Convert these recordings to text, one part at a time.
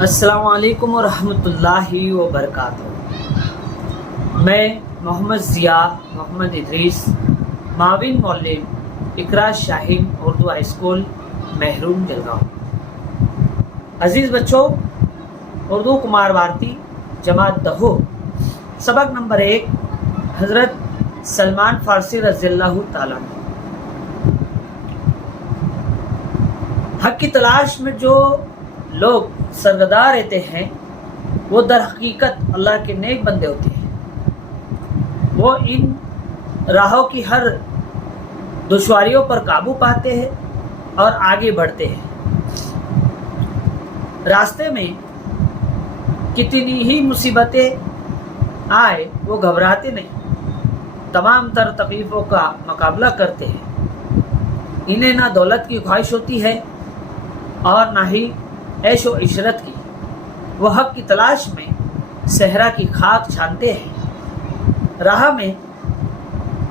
السلام علیکم ورحمۃ اللہ وبرکاتہ۔ میں محمد ضیاء محمد ادریس، معاون معلم اقرا شاہین اردو ہائی اسکول محروم جلگاؤں۔ عزیز بچوں، اردو کمار بھارتی جماعت دہو، سبق نمبر 1، حضرت سلمان فارسی رضی اللہ تعالیٰ عنہ۔ حق کی تلاش میں جو لوگ سرگردہ رہتے ہیں وہ در حقیقت اللہ کے نیک بندے ہوتے ہیں۔ وہ ان راہوں کی ہر دشواریوں پر قابو پاتے ہیں اور آگے بڑھتے ہیں۔ راستے میں کتنی ہی مصیبتیں آئے وہ گھبراتے نہیں، تمام تر تکلیفوں کا مقابلہ کرتے ہیں۔ انہیں نہ دولت کی خواہش ہوتی ہے اور نہ ہی عیش و عشرت کی۔ وہ حق کی تلاش میں صحرا کی خاک چھانتے ہیں، راہ میں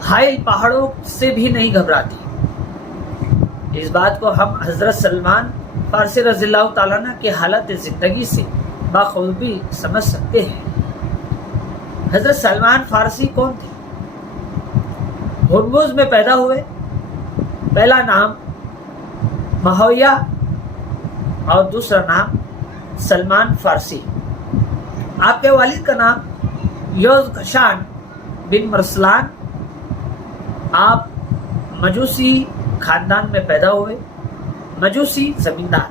حائل پہاڑوں سے بھی نہیں گھبراتی۔ اس بات کو ہم حضرت سلمان فارسی رضی اللہ تعالیٰ عنہ کے حالت زندگی سے بخوبی سمجھ سکتے ہیں۔ حضرت سلمان فارسی کون تھے؟ ہرمز میں پیدا ہوئے۔ پہلا نام مہویہ اور دوسرا نام سلمان فارسی۔ آپ کے والد کا نام یوزکشان بن مرسلان۔ آپ مجوسی خاندان میں پیدا ہوئے۔ مجوسی زمیندار،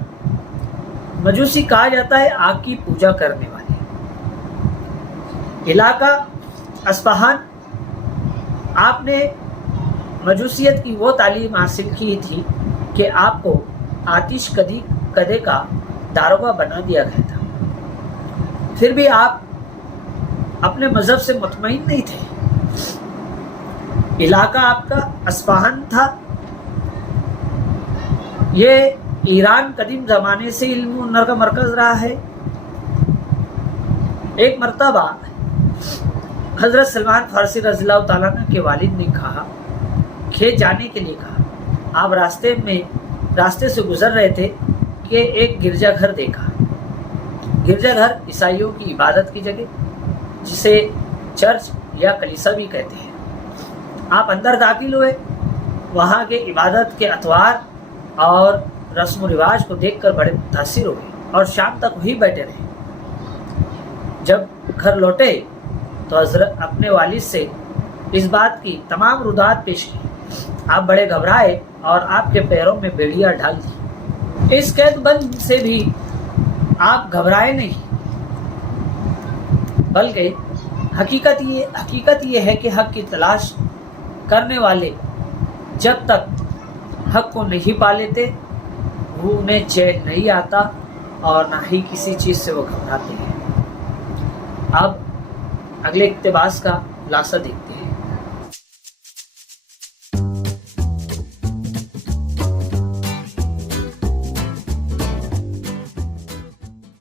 مجوسی کہا جاتا ہے آگ کی پوجا کرنے والے۔ علاقہ اصفہان۔ آپ نے مجوسیت کی وہ تعلیم حاصل کی تھی کہ آپ کو آتش کدے کا داروغہ بنا دیا گیا تھا، پھر بھی آپ اپنے مذہب سے مطمئن نہیں تھے۔ علاقہ آپ کا اصفہان تھا۔ یہ ایران قدیم زمانے سے علم و ہنر کا مرکز رہا ہے۔ ایک مرتبہ حضرت سلمان فارسی رضی اللہ تعالیٰ عنہ کے والد نے کہا، کھیت جانے کے لیے کہا۔ آپ راستے سے گزر رہے تھے کہ ایک گرجا گھر دیکھا۔ گرجا گھر عیسائیوں کی عبادت کی جگہ، جسے چرچ یا کلیسا بھی کہتے ہیں۔ آپ اندر داخل ہوئے، وہاں کے عبادت کے اطوار اور رسم و رواج کو دیکھ کر بڑے متاثر ہوئے اور شام تک وہیں بیٹھے رہے۔ جب گھر لوٹے تو حضرت اپنے والد سے اس بات کی تمام رداعت پیش کی۔ آپ بڑے گھبرائے اور آپ کے پیروں میں بیڑیاں ڈال دی۔ اس قید بند سے بھی آپ گھبرائے نہیں، بلکہ حقیقت یہ ہے کہ حق کی تلاش کرنے والے جب تک حق کو نہیں پا لیتے وہ انہیں چین نہیں آتا اور نہ ہی کسی چیز سے وہ گھبراتے ہیں۔ اب اگلے اقتباس کا خلاصہ دیکھتے ہیں۔